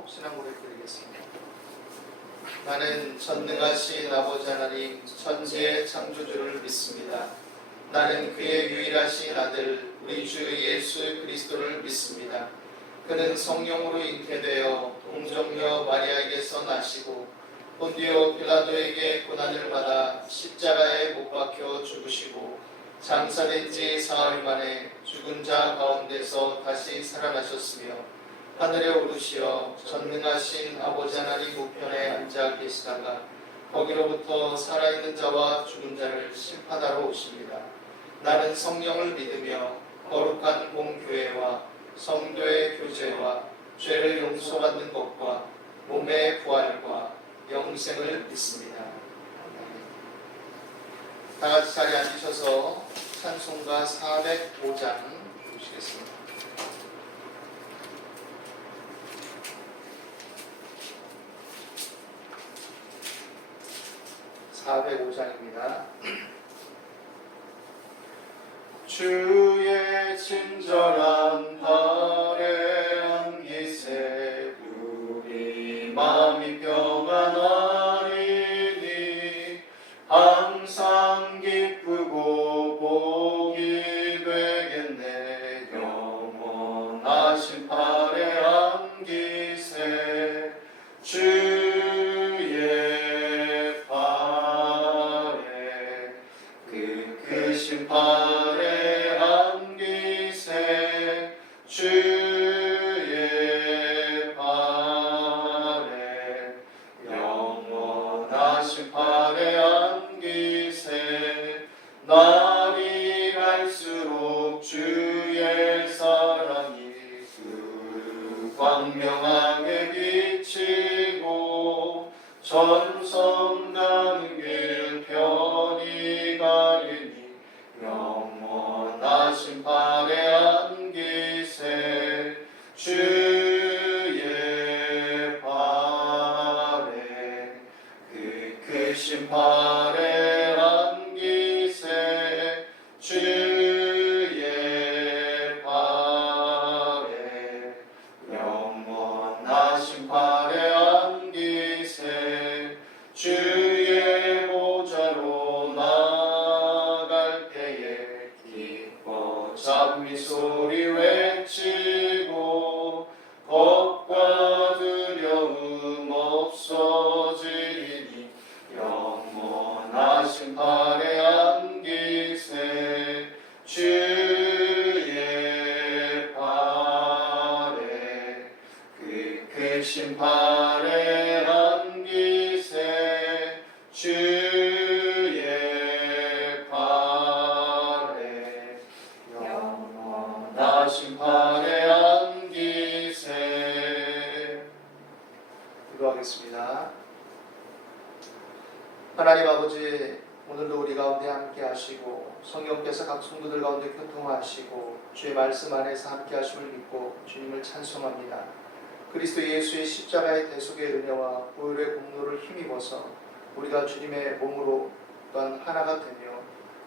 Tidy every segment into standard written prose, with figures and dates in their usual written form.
기도로 신앙 고백드리겠습니다. 나는 전능하신 아버지 하나님 천지의 창조주를 믿습니다. 나는 그의 유일하신 아들 우리 주 예수 그리스도를 믿습니다. 그는 성령으로 잉태되어 동정녀 마리아에게서 나시고 본디오 빌라도에게 고난을 받아 십자가에 못 박혀 죽으시고 장사된 지 사흘 만에 죽은 자 가운데서 다시 살아나셨으며 하늘에 오르시어 전능하신 아버지 하나님 우편에 앉아 계시다가 거기로부터 살아있는 자와 죽은 자를 심판하러 오십니다. 나는 성령을 믿으며 거룩한 공교회와 성도의 교제와 죄를 용서받는 것과 몸의 부활과 영생을 믿습니다. 다 같이 자리에 앉으셔서 찬송가 405장 보시겠습니다. 405장입니다. 주의 친절한 발에 안기세 우리 마음이 평안하리니 항상 기쁘고 복이 되겠네. 영원하신 발에 안기세 주의 발에 그 크신 발에 안기세 주의 발에 영원하신 발에 안기세 날이 갈수록 주의 사랑이 그 광명하게 비치고 전성 가는 길 편히 가리니 영원하신 발에 안기세 주의 발에 그 크신 발에 안기세 주의 발에 영원하신 발에 안기세 주의 보좌로 나갈 때에 기뻐 찬미 소리 외치고 겁과 두려움 없어지리니 영원하신 발에 안기세 주의 발에 그 크신 발에 안기세 주의 발에 영원하신 발에 안기세. 기도하겠습니다. 하나님 아버지, 오늘도 우리 가운데 함께 하시고 성령께서 각 성도들 가운데 교통하시고 주의 말씀 안에서 함께 하심을 믿고 주님을 찬송합니다. 그리스도 예수의 십자가의 대속의 은혜와 보혈의 공로를 힘입어서 우리가 주님의 몸으로 또한 하나가 되며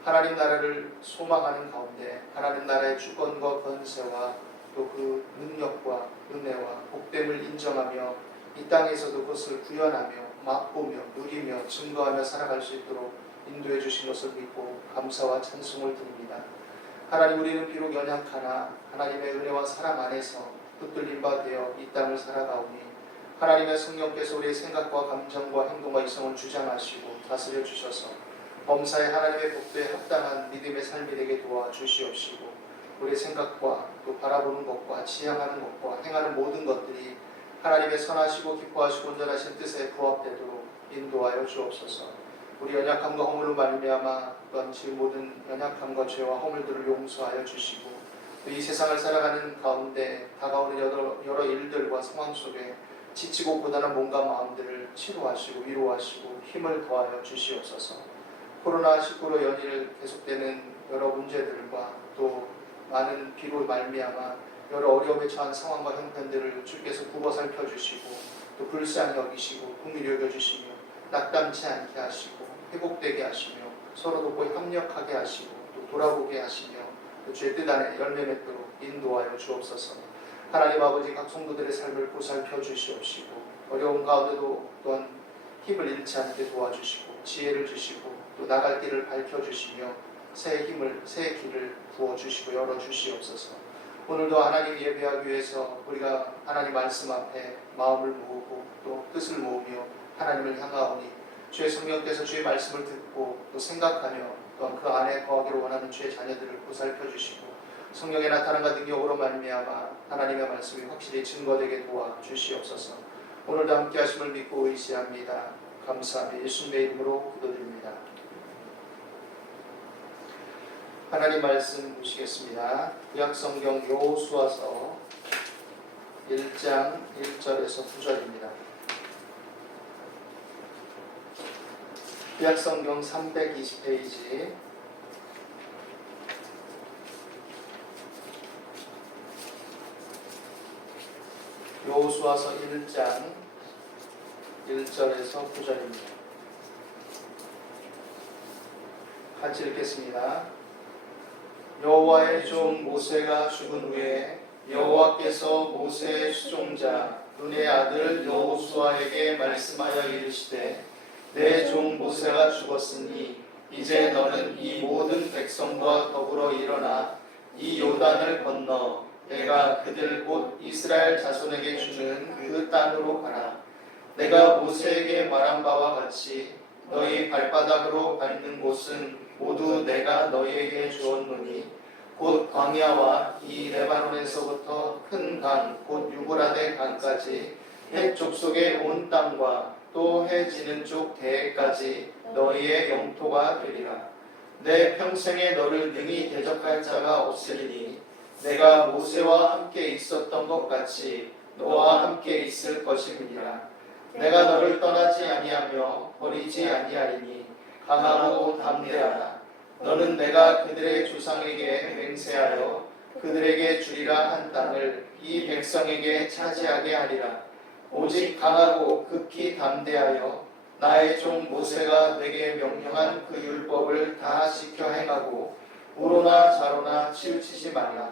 하나님 나라를 소망하는 가운데 하나님 나라의 주권과 권세와 또 그 능력과 은혜와 복됨을 인정하며 이 땅에서도 그것을 구현하며 맛보며 누리며 증거하며 살아갈 수 있도록 인도해 주신 것을 믿고 감사와 찬송을 드립니다. 하나님, 우리는 비록 연약하나 하나님의 은혜와 사랑 안에서 붙들림 바 되어 이 땅을 살아가오니 하나님의 성령께서 우리의 생각과 감정과 행동과 이성을 주장하시고 다스려 주셔서 범사에 하나님의 복도에 합당한 믿음의 삶이 되게 도와주시옵시고 우리의 생각과 또 바라보는 것과 지향하는 것과 행하는 모든 것들이 하나님의 선하시고 기뻐하시고 온전하신 뜻에 부합되도록 인도하여 주옵소서. 우리 연약함과 허물로 말미암아 또한 지금 모든 연약함과 죄와 허물들을 용서하여 주시고 이 세상을 살아가는 가운데 다가오는 여러 일들과 상황 속에 지치고 고단한 몸과 마음들을 치료하시고 위로하시고 힘을 더하여 주시옵소서. 코로나19로 연일 계속되는 여러 문제들과 또 많은 비로 말미암아 여러 어려움에 처한 상황과 형편들을 주께서 굽어 살펴주시고 또 불쌍히 여기시고 긍휼히 여겨주시며 낙담치 않게 하시고 회복되게 하시며 서로 돕고 협력하게 하시고 또 돌아보게 하시며 또 주의 뜻 안에 열매 맺도록 인도하여 주옵소서. 하나님 아버지 각 성도들의 삶을 보살펴 주시옵시고 어려운 가운데도 또한 힘을 잃지 않게 도와주시고 지혜를 주시고 또 나갈 길을 밝혀주시며 새 길을 부어주시고 열어주시옵소서. 오늘도 하나님 예배하기 위해서 우리가 하나님 말씀 앞에 마음을 모으고 또 뜻을 모으며 하나님을 향하오니 주의 성령께서 주의 말씀을 듣고 또 생각하며 또한 그 안에 거하기를 원하는 주의 자녀들을 보살펴 주시고 성령의 나타남과 능력으로 말미암아 하나님의 말씀이 확실히 증거되게 도와주시옵소서. 오늘도 함께 하심을 믿고 의지합니다. 감사하며 예수님의 이름으로 기도드립니다. 하나님 말씀 보시겠습니다. 구약성경 여호수아서 1장 1절에서 9절입니다. 구약성경 320페이지 여호수아서 1장 1절에서 9절입니다. 같이 읽겠습니다. 여호와의 종 모세가 죽은 후에 여호와께서 모세의 수종자 눈의 아들 여호수아에게 말씀하여 이르시되 내 종 모세가 죽었으니 이제 너는 이 모든 백성과 더불어 일어나 이 요단을 건너 내가 그들 곧 이스라엘 자손에게 주는 그 땅으로 가라. 내가 모세에게 말한 바와 같이 너희 발바닥으로 밟는 곳은 모두 내가 너희에게 주었노니 곧 광야와 이 레바논에서부터 큰 강 곧 유브라데 강까지 해 족속의 온 땅과 또 해 지는 쪽 대해까지 너희의 영토가 되리라. 내 평생에 너를 능히 대적할 자가 없으리니 내가 모세와 함께 있었던 것 같이 너와 함께 있을 것임이니라. 내가 너를 떠나지 아니하며 버리지 아니하리니 강하고 담대하라. 너는 내가 그들의 조상에게 맹세하여 그들에게 주리라 한 땅을 이 백성에게 차지하게 하리라. 오직 강하고 극히 담대하여 나의 종 모세가 내게 명령한 그 율법을 다 지켜 행하고 우로나 좌로나 치우치지 말라.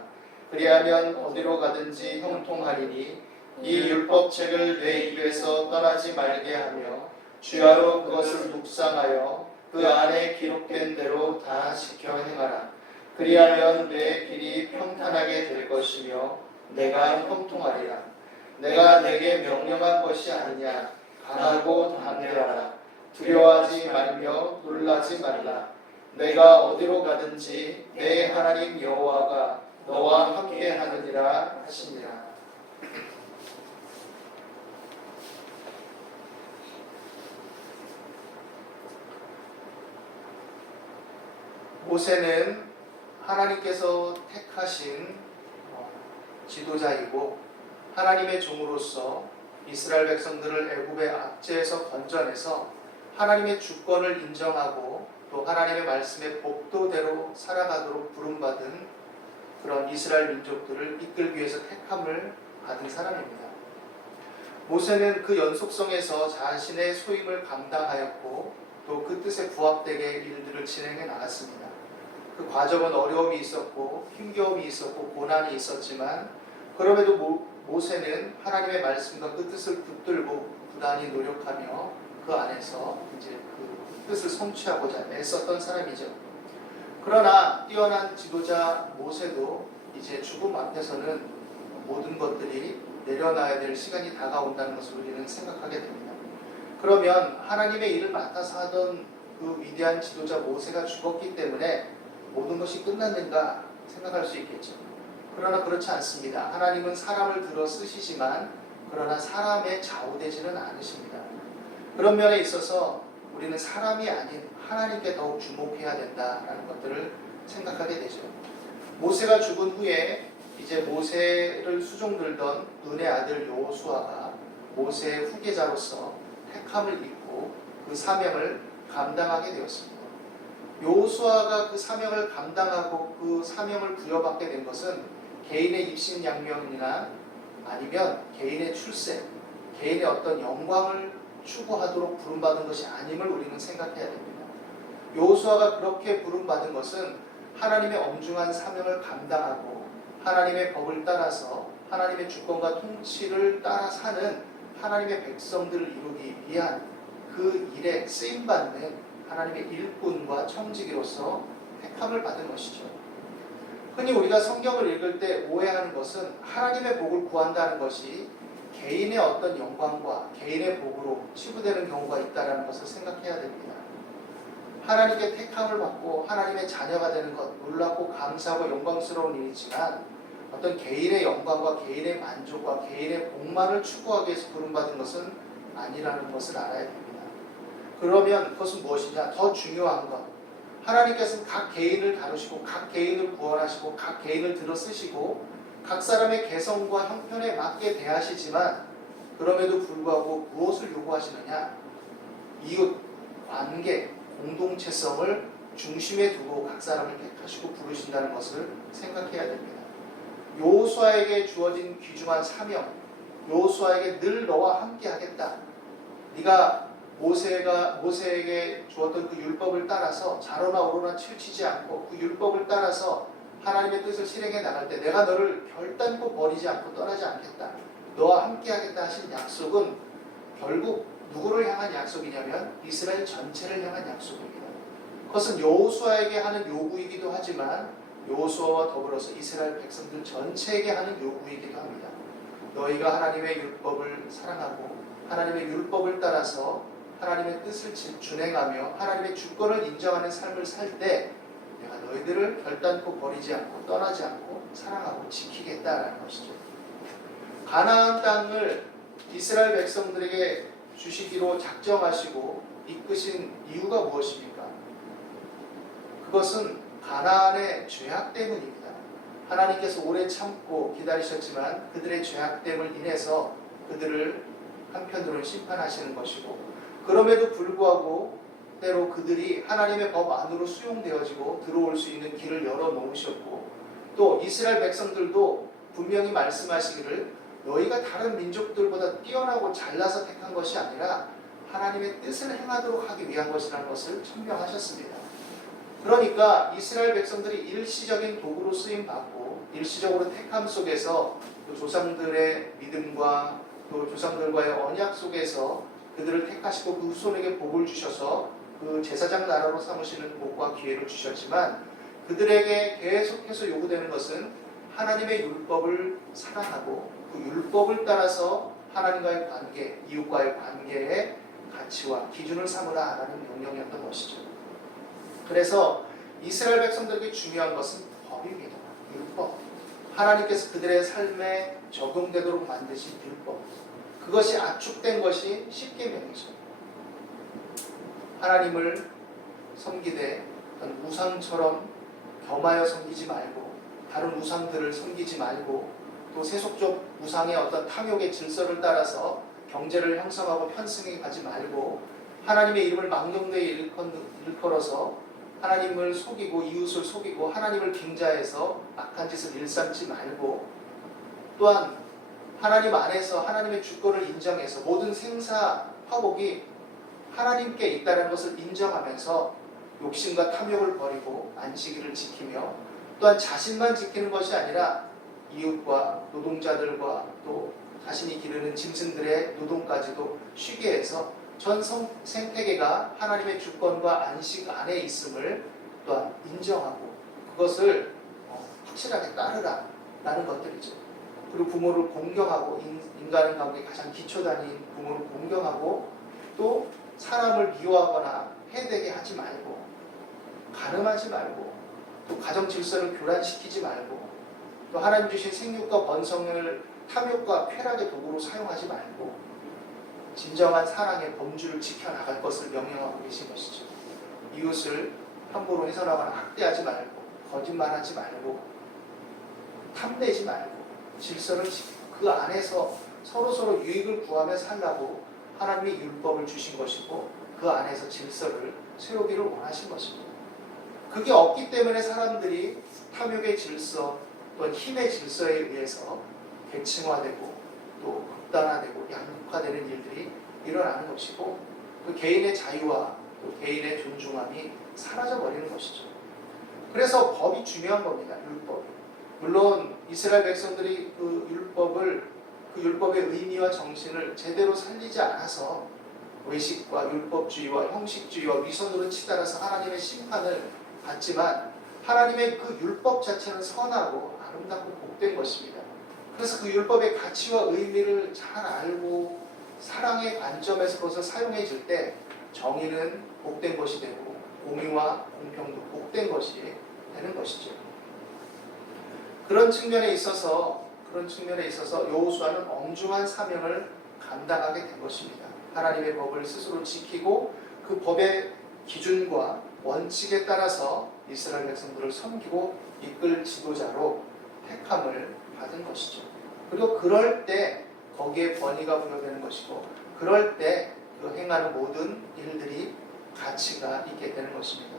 그리하면 어디로 가든지 형통하리니 이 율법책을 내 입에서 떠나지 말게 하며 주야로 그것을 묵상하여 그 안에 기록된 대로 다 지켜 행하라. 그리하면 내 길이 평탄하게 될 것이며 내가 형통하리라. 내가 내게 명령한 것이 아니냐. 강하고 담대하라. 두려워하지 말며 놀라지 말라. 내가 어디로 가든지 내 하나님 여호와가 너와 함께 하느니라 하시니라. 모세는 하나님께서 택하신 지도자이고 하나님의 종으로서 이스라엘 백성들을 애굽의 압제에서 건져내서 하나님의 주권을 인정하고 또 하나님의 말씀의 법도대로 살아가도록 부름받은 그런 이스라엘 민족들을 이끌기 위해서 택함을 받은 사람입니다. 모세는 그 연속성에서 자신의 소임을 감당하였고 또 그 뜻에 부합되게 일들을 진행해 나갔습니다. 그 과정은 어려움이 있었고 힘겨움이 있었고 고난이 있었지만 그럼에도 모세는 하나님의 말씀과 그 뜻을 붙들고 부단히 노력하며 그 안에서 이제 그 뜻을 성취하고자 애썼던 사람이죠. 그러나 뛰어난 지도자 모세도 이제 죽음 앞에서는 모든 것들이 내려놔야 될 시간이 다가온다는 것을 우리는 생각하게 됩니다. 그러면 하나님의 일을 맡아서 하던 그 위대한 지도자 모세가 죽었기 때문에 모든 것이 끝났는가 생각할 수 있겠죠. 그러나 그렇지 않습니다. 하나님은 사람을 들어 쓰시지만 그러나 사람에 좌우되지는 않으십니다. 그런 면에 있어서 우리는 사람이 아닌 하나님께 더욱 주목해야 된다라는 것들을 생각하게 되죠. 모세가 죽은 후에 이제 모세를 수종들던 눈의 아들 여호수아가 모세의 후계자로서 택함을 입고 그 사명을 감당하게 되었습니다. 여호수아가 그 사명을 감당하고 그 사명을 부여받게 된 것은 개인의 입신양명이나 아니면 개인의 출세, 개인의 어떤 영광을 추구하도록 부름받은 것이 아님을 우리는 생각해야 됩니다. 여호수아가 그렇게 부름받은 것은 하나님의 엄중한 사명을 감당하고 하나님의 법을 따라서 하나님의 주권과 통치를 따라 사는 하나님의 백성들을 이루기 위한 그 일에 쓰임받는 하나님의 일꾼과 청지기로서 택함을 받은 것이죠. 흔히 우리가 성경을 읽을 때 오해하는 것은 하나님의 복을 구한다는 것이 개인의 어떤 영광과 개인의 복으로 치부되는 경우가 있다는 것을 생각해야 됩니다. 하나님께 택함을 받고 하나님의 자녀가 되는 것 놀랍고 감사하고 영광스러운 일이지만 어떤 개인의 영광과 개인의 만족과 개인의 복만을 추구하기 위해서 부름받은 것은 아니라는 것을 알아야 됩니다. 그러면 그것은 무엇이냐? 더 중요한 것, 하나님께서는 각 개인을 다루시고 각 개인을 구원하시고 각 개인을 들어 쓰시고 각 사람의 개성과 형편에 맞게 대하시지만 그럼에도 불구하고 무엇을 요구하시느냐? 이웃, 관계, 공동체성을 중심에 두고 각 사람을 택하시고 부르신다는 것을 생각해야 됩니다. 여호수아에게 주어진 귀중한 사명, 여호수아에게 늘 너와 함께 하겠다. 네가 모세에게 주었던 그 율법을 따라서 자로나 오로나 치우치지 않고 그 율법을 따라서 하나님의 뜻을 실행해 나갈 때 내가 너를 결단코 버리지 않고 떠나지 않겠다. 너와 함께 하겠다 하신 약속은 결국 누구를 향한 약속이냐면 이스라엘 전체를 향한 약속입니다. 그것은 여호수아에게 하는 요구이기도 하지만 여호수아와 더불어서 이스라엘 백성들 전체에게 하는 요구이기도 합니다. 너희가 하나님의 율법을 사랑하고 하나님의 율법을 따라서 하나님의 뜻을 준행하며 하나님의 주권을 인정하는 삶을 살 때 내가 너희들을 결단코 버리지 않고 떠나지 않고 사랑하고 지키겠다라는 것이죠. 가나안 땅을 이스라엘 백성들에게 주시기로 작정하시고 이끄신 이유가 무엇입니까? 그것은 가나안의 죄악 때문입니다. 하나님께서 오래 참고 기다리셨지만 그들의 죄악됨을 인해서 그들을 한편으로는 심판하시는 것이고 그럼에도 불구하고 때로 그들이 하나님의 법 안으로 수용되어지고 들어올 수 있는 길을 열어놓으셨고 또 이스라엘 백성들도 분명히 말씀하시기를 너희가 다른 민족들보다 뛰어나고 잘나서 택한 것이 아니라 하나님의 뜻을 행하도록 하기 위한 것이라는 것을 천명하셨습니다. 그러니까 이스라엘 백성들이 일시적인 도구로 쓰임받고 일시적으로 택함 속에서 또 조상들의 믿음과 또 조상들과의 언약 속에서 그들을 택하시고 그 후손에게 복을 주셔서 그 제사장 나라로 삼으시는 복과 기회를 주셨지만 그들에게 계속해서 요구되는 것은 하나님의 율법을 사랑하고 그 율법을 따라서 하나님과의 관계, 이웃과의 관계의 가치와 기준을 삼으라라는 명령이었던 것이죠. 그래서 이스라엘 백성들에게 중요한 것은 법입니다. 율법. 하나님께서 그들의 삶에 적용되도록 만드신 율법. 그것이 압축된 것이 십계명이죠. 하나님을 섬기되 우상처럼 겸하여 섬기지 말고 다른 우상들을 섬기지 말고 또 세속적 우상의 어떤 탐욕의 질서를 따라서 경제를 형성하고 편승해 가지 말고 하나님의 이름을 망령되이 일컬어서 하나님을 속이고 이웃을 속이고 하나님을 빙자해서 악한 짓을 일삼지 말고 또한 하나님 안에서 하나님의 주권을 인정해서 모든 생사 화복이 하나님께 있다는 것을 인정하면서 욕심과 탐욕을 버리고 안식일을 지키며 또한 자신만 지키는 것이 아니라 이웃과 노동자들과 또 자신이 기르는 짐승들의 노동까지도 쉬게 해서 전 생태계가 하나님의 주권과 안식 안에 있음을 또한 인정하고 그것을 확실하게 따르라라는 것들이죠. 그리고 부모를 공경하고 인간의 가운데 가장 기초단위인 부모를 공경하고 또 사람을 미워하거나 해되게 하지 말고 간음하지 말고 또 가정 질서를 교란시키지 말고 또 하나님 주신 생육과 번성을 탐욕과 쾌락의 도구로 사용하지 말고 진정한 사랑의 범주를 지켜나갈 것을 명령하고 계신 것이죠. 이웃을 함부로 훼손하거나 학대하지 말고 거짓말하지 말고 탐내지 말고 질서를 지키고 그 안에서 서로서로 유익을 구하며 살라고 하나님의 율법을 주신 것이고 그 안에서 질서를 세우기를 원하신 것입니다. 그게 없기 때문에 사람들이 탐욕의 질서 또는 힘의 질서에 의해서 계층화되고 또 극단화되고 양극화되는 일들이 일어나는 것이고 그 개인의 자유와 또 개인의 존중함이 사라져버리는 것이죠. 그래서 법이 중요한 겁니다. 율법이. 물론 이스라엘 백성들이 그 그 율법의 의미와 정신을 제대로 살리지 않아서 의식과 율법주의와 형식주의와 위선으로 치달아서 하나님의 심판을 받지만 하나님의 그 율법 자체는 선하고 아름답고 복된 것입니다. 그래서 그 율법의 가치와 의미를 잘 알고 사랑의 관점에서 그것을 사용해 줄 때 정의는 복된 것이 되고 공의와 공평도 복된 것이 되는 것이죠. 그런 측면에 있어서 여호수아는 엄중한 사명을 감당하게 된 것입니다. 하나님의 법을 스스로 지키고 그 법의 기준과 원칙에 따라서 이스라엘 백성들을 섬기고 이끌 지도자로 택함을 받은 것이죠. 그리고 그럴 때 거기에 번의가 부여되는 것이고 그럴 때 그 행하는 모든 일들이 가치가 있게 되는 것입니다.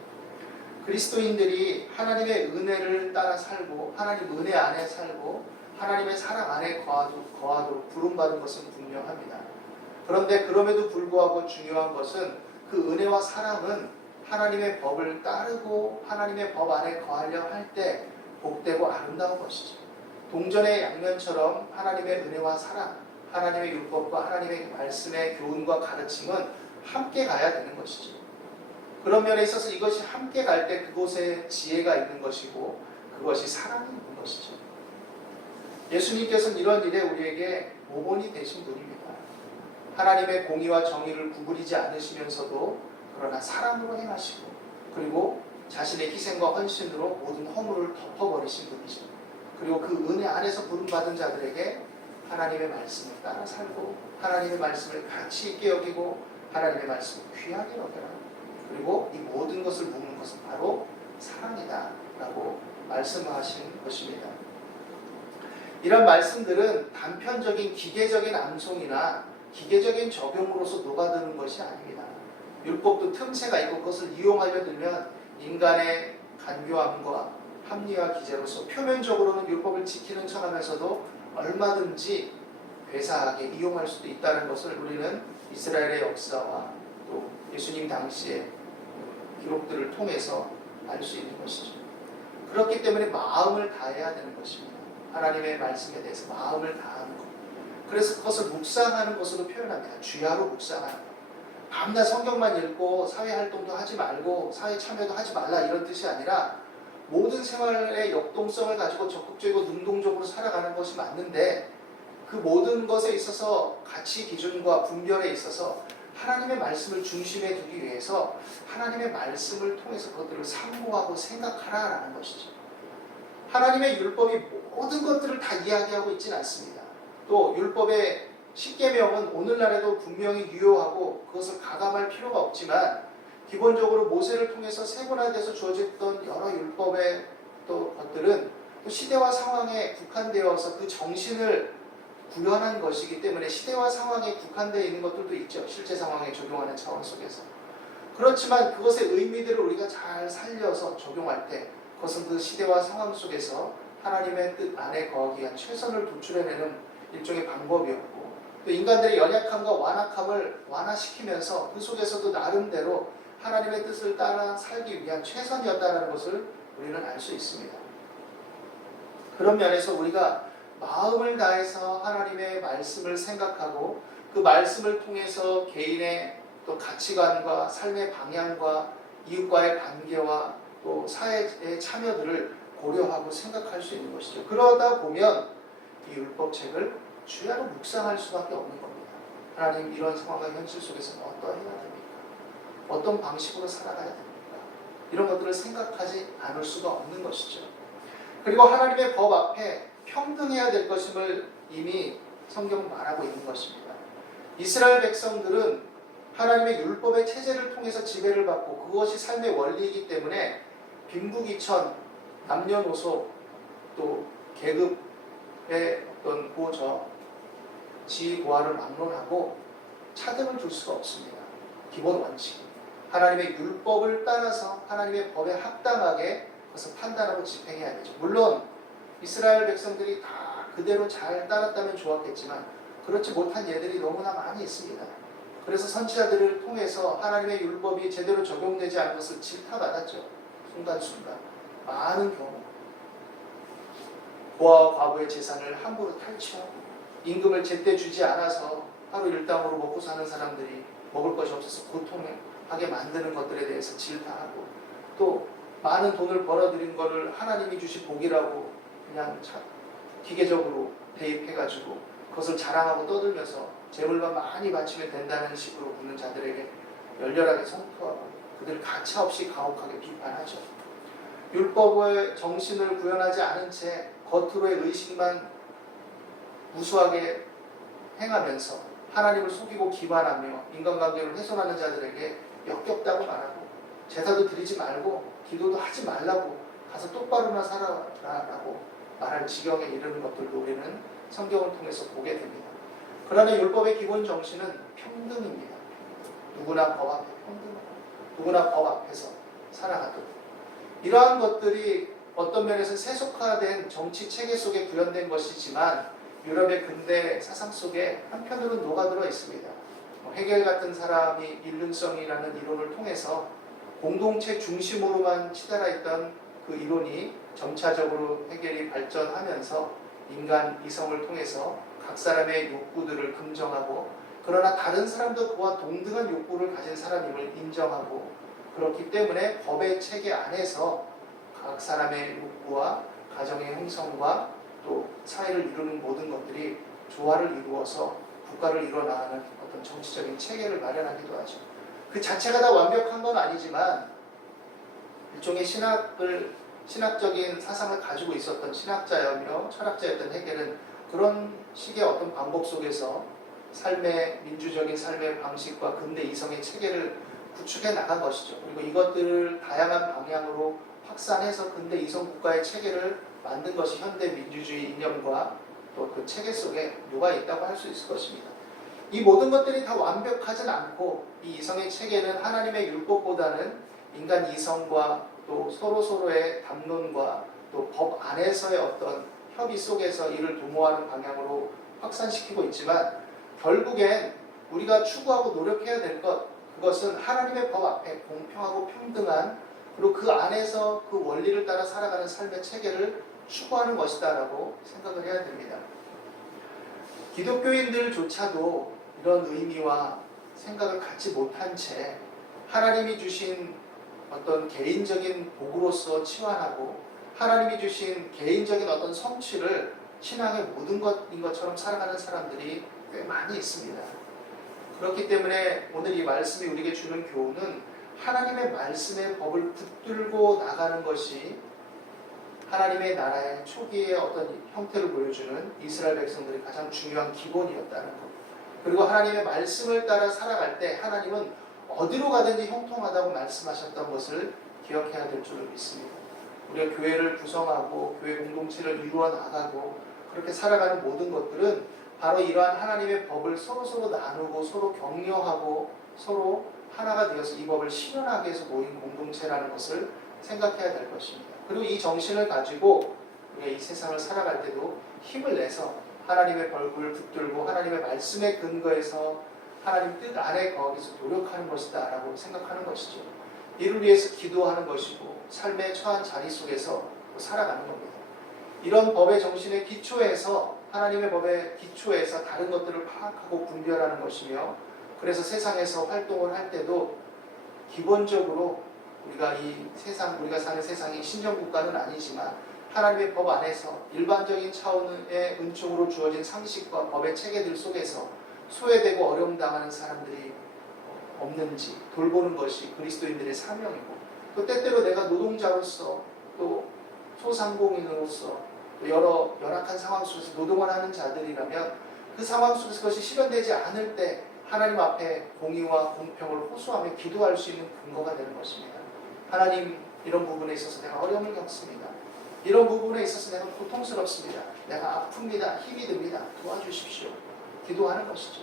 그리스도인들이 하나님의 은혜를 따라 살고 하나님 은혜 안에 살고 하나님의 사랑 안에 거하도록 부름받은 것은 분명합니다. 그런데 그럼에도 불구하고 중요한 것은 그 은혜와 사랑은 하나님의 법을 따르고 하나님의 법 안에 거하려 할 때 복되고 아름다운 것이죠. 동전의 양면처럼 하나님의 은혜와 사랑, 하나님의 율법과 하나님의 말씀의 교훈과 가르침은 함께 가야 되는 것이죠. 그런 면에 있어서 이것이 함께 갈 때 그곳에 지혜가 있는 것이고 그것이 사랑이 있는 것이죠. 예수님께서는 이런 일에 우리에게 모본이 되신 분입니다. 하나님의 공의와 정의를 구부리지 않으시면서도 그러나 사랑으로 행하시고 그리고 자신의 희생과 헌신으로 모든 허물을 덮어버리신 분이죠. 그리고 그 은혜 안에서 부름받은 자들에게 하나님의 말씀을 따라 살고 하나님의 말씀을 가치 있게 여기고 하나님의 말씀을 귀하게 여겨라. 그리고 이 모든 것을 묶는 것은 바로 사랑이다 라고 말씀하신 것입니다. 이런 말씀들은 단편적인 기계적인 암송이나 기계적인 적용으로서 녹아드는 것이 아닙니다. 율법도 틈새가 있고 그것을 이용하려 들면 인간의 간교함과 합리화 기제로서 표면적으로는 율법을 지키는 척하면서도 얼마든지 괴사하게 이용할 수도 있다는 것을 우리는 이스라엘의 역사와 또 예수님 당시의 기록들을 통해서 알 수 있는 것이죠. 그렇기 때문에 마음을 다해야 되는 것입니다. 하나님의 말씀에 대해서 마음을 다하는 것. 그래서 그것을 묵상하는 것으로 표현합니다. 주야로 묵상하는 것. 밤낮 성경만 읽고 사회활동도 하지 말고 사회 참여도 하지 말라 이런 뜻이 아니라 모든 생활의 역동성을 가지고 적극적이고 능동적으로 살아가는 것이 맞는데 그 모든 것에 있어서 가치 기준과 분별에 있어서 하나님의 말씀을 중심에 두기 위해서 하나님의 말씀을 통해서 그것들을 상고하고 생각하라라는 것이죠. 하나님의 율법이 모든 것들을 다 이야기하고 있지는 않습니다. 또 율법의 10계명은 오늘날에도 분명히 유효하고 그것을 가감할 필요가 없지만 기본적으로 모세를 통해서 세분화돼서 주어졌던 여러 율법의 또 것들은 또 시대와 상황에 국한되어서 그 정신을 구현한 것이기 때문에 시대와 상황에 국한되어 있는 것들도 있죠. 실제 상황에 적용하는 차원 속에서. 그렇지만 그것의 의미들을 우리가 잘 살려서 적용할 때 그것은 그 시대와 상황 속에서 하나님의 뜻 안에 거하기 위한 최선을 도출해내는 일종의 방법이었고 또 인간들의 연약함과 완악함을 완화시키면서 그 속에서도 나름대로 하나님의 뜻을 따라 살기 위한 최선이었다는 것을 우리는 알 수 있습니다. 그런 면에서 우리가 마음을 다해서 하나님의 말씀을 생각하고 그 말씀을 통해서 개인의 또 가치관과 삶의 방향과 이웃과의 관계와 또 사회의 참여들을 고려하고 생각할 수 있는 것이죠. 그러다 보면 이 율법책을 주야로 묵상할 수밖에 없는 겁니다. 하나님 이런 상황과 현실 속에서는 어떠해야 됩니까? 어떤 방식으로 살아가야 됩니까? 이런 것들을 생각하지 않을 수가 없는 것이죠. 그리고 하나님의 법 앞에 평등해야 될 것임을 이미 성경은 말하고 있는 것입니다. 이스라엘 백성들은 하나님의 율법의 체제를 통해서 지배를 받고 그것이 삶의 원리이기 때문에 빈부귀천, 남녀노소, 또 계급의 어떤 고저, 지위고하를 막론하고 차등을 둘 수가 없습니다. 기본 원칙. 하나님의 율법을 따라서 하나님의 법에 합당하게 그것을 판단하고 집행해야 되죠. 물론 이스라엘 백성들이 다 그대로 잘 따랐다면 좋았겠지만 그렇지 못한 예들이 너무나 많이 있습니다. 그래서 선지자들을 통해서 하나님의 율법이 제대로 적용되지 않은 것을 질타받았죠. 순간순간 많은 경우 고아와 과부의 재산을 함부로 탈취하고 임금을 제때 주지 않아서 하루 일당으로 먹고 사는 사람들이 먹을 것이 없어서 고통하게 만드는 것들에 대해서 질타하고 또 많은 돈을 벌어들인 것을 하나님이 주신 복이라고 그냥 기계적으로 대입해가지고 그것을 자랑하고 떠들면서 재물만 많이 바치면 된다는 식으로 묻는 자들에게 열렬하게 성토하고 그들을 가차없이 가혹하게 비판하죠. 율법의 정신을 구현하지 않은 채 겉으로의 의식만 무수하게 행하면서 하나님을 속이고 기반하며 인간관계를 훼손하는 자들에게 역겹다고 말하고 제사도 드리지 말고 기도도 하지 말라고 가서 똑바로나 살아라라고 말할 지경에 이르는 것들도 우리는 성경을 통해서 보게 됩니다. 그러나 율법의 기본 정신은 평등입니다. 누구나 법 앞에 평등하고 누구나 법 앞에서 살아가도록 이러한 것들이 어떤 면에서는 세속화된 정치 체계 속에 구현된 것이지만 유럽의 근대 사상 속에 한편으로는 녹아들어 있습니다. 헤겔 같은 사람이 인륜성이라는 이론을 통해서 공동체 중심으로만 치달아 있던 그 이론이 점차적으로 헤겔이 발전하면서 인간 이성을 통해서 각 사람의 욕구들을 긍정하고 그러나 다른 사람도 그와 동등한 욕구를 가진 사람임을 인정하고 그렇기 때문에 법의 체계 안에서 각 사람의 욕구와 가정의 형성과 또 사회를 이루는 모든 것들이 조화를 이루어서 국가를 이뤄나가는 어떤 정치적인 체계를 마련하기도 하죠. 그 자체가 다 완벽한 건 아니지만 일종의 신학적인 사상을 가지고 있었던 신학자이며 철학자였던 헤겔은 그런 식의 어떤 방법 속에서 민주적인 삶의 방식과 근대 이성의 체계를 구축해 나간 것이죠. 그리고 이것들을 다양한 방향으로 확산해서 근대 이성 국가의 체계를 만든 것이 현대 민주주의 이념과 또 그 체계 속에 녹아 있다고 할 수 있을 것입니다. 이 모든 것들이 다 완벽하진 않고 이 이성의 체계는 하나님의 율법보다는 인간 이성과 또 서로의 담론과 또 법 안에서의 어떤 협의 속에서 이를 도모하는 방향으로 확산시키고 있지만 결국엔 우리가 추구하고 노력해야 될 그것은 하나님의 법 앞에 공평하고 평등한 그리고 그 안에서 그 원리를 따라 살아가는 삶의 체계를 추구하는 것이다라고 생각을 해야 됩니다. 기독교인들조차도 이런 의미와 생각을 갖지 못한 채 하나님이 주신 어떤 개인적인 복으로서 치환하고 하나님이 주신 개인적인 어떤 성취를 신앙의 모든 것인 것처럼 살아가는 사람들이 꽤 많이 있습니다. 그렇기 때문에 오늘 이 말씀이 우리에게 주는 교훈은 하나님의 말씀의 법을 붙들고 나가는 것이 하나님의 나라의 초기의 어떤 형태를 보여주는 이스라엘 백성들의 가장 중요한 기본이었다는 것. 그리고 하나님의 말씀을 따라 살아갈 때 하나님은 어디로 가든지 형통하다고 말씀하셨던 것을 기억해야 될 줄을 믿습니다. 우리가 교회를 구성하고 교회 공동체를 이루어 나가고 그렇게 살아가는 모든 것들은 바로 이러한 하나님의 법을 서로 나누고 서로 격려하고 서로 하나가 되어서 이 법을 실현하기 위해서 모인 공동체라는 것을 생각해야 될 것입니다. 그리고 이 정신을 가지고 우리가 이 세상을 살아갈 때도 힘을 내서 하나님의 법을 붙들고 하나님의 말씀에 근거해서 하나님 뜻 안에 거기서 노력하는 것이다 라고 생각하는 것이죠. 이를 위해서 기도하는 것이고 삶의 처한 자리 속에서 살아가는 겁니다. 이런 법의 정신의 기초에서 하나님의 법의 기초에서 다른 것들을 파악하고 분별하는 것이며 그래서 세상에서 활동을 할 때도 기본적으로 우리가 사는 세상이 신정국가는 아니지만 하나님의 법 안에서 일반적인 차원의 은총으로 주어진 상식과 법의 체계들 속에서 소외되고 어려움 당하는 사람들이 없는지 돌보는 것이 그리스도인들의 사명이고 또 때때로 내가 노동자로서 또 소상공인으로서 또 여러 열악한 상황 속에서 노동을 하는 자들이라면 그 상황 속에서 그것이 실현되지 않을 때 하나님 앞에 공의와 공평을 호소하며 기도할 수 있는 근거가 되는 것입니다. 하나님, 이런 부분에 있어서 내가 어려움을 겪습니다. 이런 부분에 있어서 내가 고통스럽습니다. 내가 아픕니다. 힘이 듭니다. 도와주십시오. 기도하는 것이죠.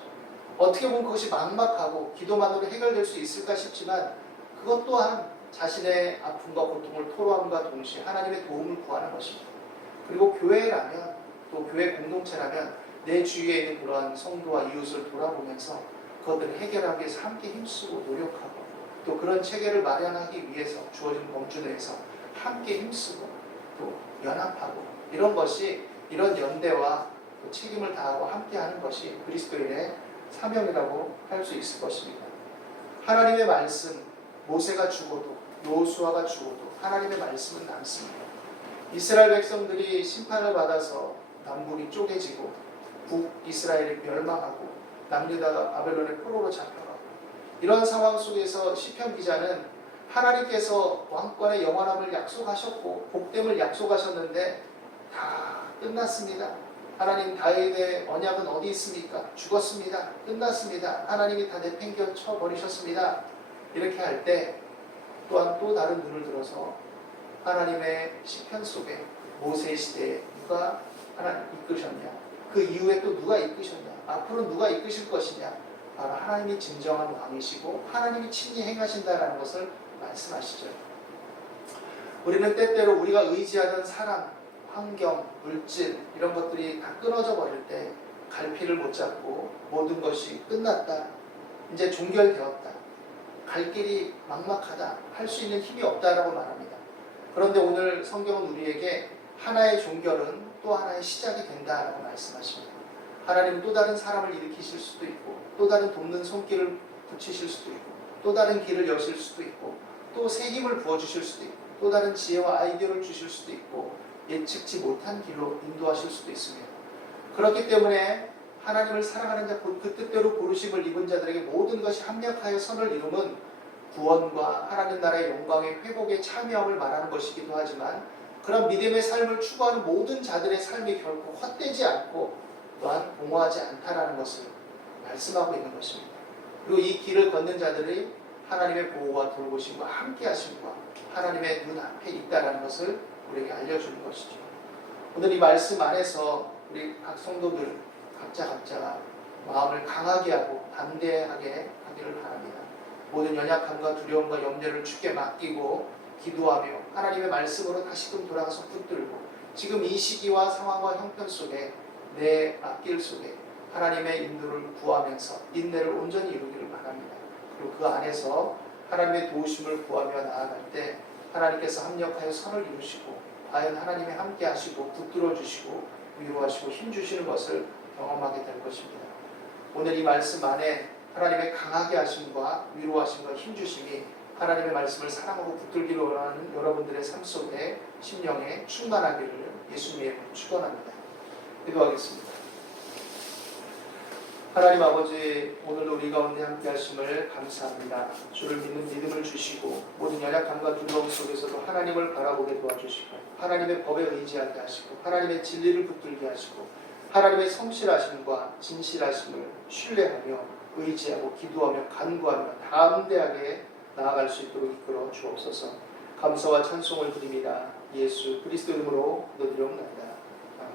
어떻게 보면 그것이 막막하고 기도만으로 해결될 수 있을까 싶지만 그것 또한 자신의 아픔과 고통을 토로함과 동시에 하나님의 도움을 구하는 것입니다. 그리고 교회라면 또 교회 공동체라면 내 주위에 있는 그러한 성도와 이웃을 돌아보면서 그것들을 해결하기 위해서 함께 힘쓰고 노력하고 또 그런 체계를 마련하기 위해서 주어진 범주 내에서 함께 힘쓰고 또 연합하고 이런 것이, 이런 연대와 그 책임을 다하고 함께하는 것이 그리스도인의 사명이라고 할 수 있을 것입니다. 하나님의 말씀, 모세가 죽어도 여호수아가 죽어도 하나님의 말씀은 남습니다. 이스라엘 백성들이 심판을 받아서 남북이 쪼개지고 북이스라엘이 멸망하고 남유다가 바벨론의 포로로 잡혀가고, 이런 상황 속에서 시편 기자는 하나님께서 왕권의 영원함을 약속하셨고 복됨을 약속하셨는데 다 끝났습니다. 하나님, 다윗의 언약은 어디 있습니까? 죽었습니다. 끝났습니다. 하나님이 다 내팽겨 쳐버리셨습니다. 이렇게 할 때 또한 또 다른 눈을 들어서 하나님의 시편 속에 모세 시대에 누가 하나님 이끄셨냐, 그 이후에 또 누가 이끄셨냐, 앞으로 누가 이끄실 것이냐, 바로 하나님이 진정한 왕이시고 하나님이 친히 행하신다라는 것을 말씀하시죠. 우리는 때때로 우리가 의지하던 사람, 환경, 물질 이런 것들이 다 끊어져 버릴 때 갈피를 못 잡고 모든 것이 끝났다, 이제 종결되었다, 갈 길이 막막하다, 할 수 있는 힘이 없다라고 말합니다. 그런데 오늘 성경은 우리에게 하나의 종결은 또 하나의 시작이 된다라고 말씀하십니다. 하나님은 또 다른 사람을 일으키실 수도 있고, 또 다른 돕는 손길을 붙이실 수도 있고, 또 다른 길을 여실 수도 있고, 또 새 힘을 부어주실 수도 있고, 또 다른 지혜와 아이디어를 주실 수도 있고, 예측치 못한 길로 인도하실 수도 있습니다. 그렇기 때문에 하나님을 사랑하는 자, 그 뜻대로 부르심을 입은 자들에게 모든 것이 합력하여 선을 이루면 구원과 하나님 나라의 영광의 회복에 참여함을 말하는 것이기도 하지만, 그런 믿음의 삶을 추구하는 모든 자들의 삶이 결코 헛되지 않고 또한 공허하지 않다라는 것을 말씀하고 있는 것입니다. 그리고 이 길을 걷는 자들이 하나님의 보호와 돌보심과 함께하심과 하나님의 눈앞에 있다라는 것을 우리에게 알려주는 것이죠. 오늘 이 말씀 안에서 우리 각 성도들 각자가 마음을 강하게 하고 담대하게 하기를 바랍니다. 모든 연약함과 두려움과 염려를 주께 맡기고 기도하며 하나님의 말씀으로 다시금 돌아가서 붙들고, 지금 이 시기와 상황과 형편 속에 내 앞길 속에 하나님의 인도를 구하면서 인내를 온전히 이루기를 바랍니다. 그리고 그 안에서 하나님의 도우심을 구하며 나아갈 때 하나님께서 합력하여 선을 이루시고 과연 하나님이 함께 하시고 붙들어 주시고 위로하시고 힘주시는 것을 경험하게 될 것입니다. 오늘 이 말씀 안에 하나님의 강하게 하심과 위로하심과 힘주심이 하나님의 말씀을 사랑하고 붙들기를 원하는 여러분들의 삶 속에 심령에 충만하기를 예수님의 이름으로 축원합니다. 기도하겠습니다. 하나님 아버지, 오늘도 우리 가운데 함께 하심을 감사합니다. 주를 믿는 믿음을 주시고 모든 연약함과 두려움 속에서도 하나님을 바라보게 도와주시고 하나님의 법에 의지하게 하시고 하나님의 진리를 붙들게 하시고 하나님의 성실하심과 진실하심을 신뢰하며 의지하고 기도하며 간구하며 담대하게 나아갈 수 있도록 이끌어 주옵소서. 감사와 찬송을 드립니다. 예수 그리스도 이름으로 기도드리옵나이다. 아멘.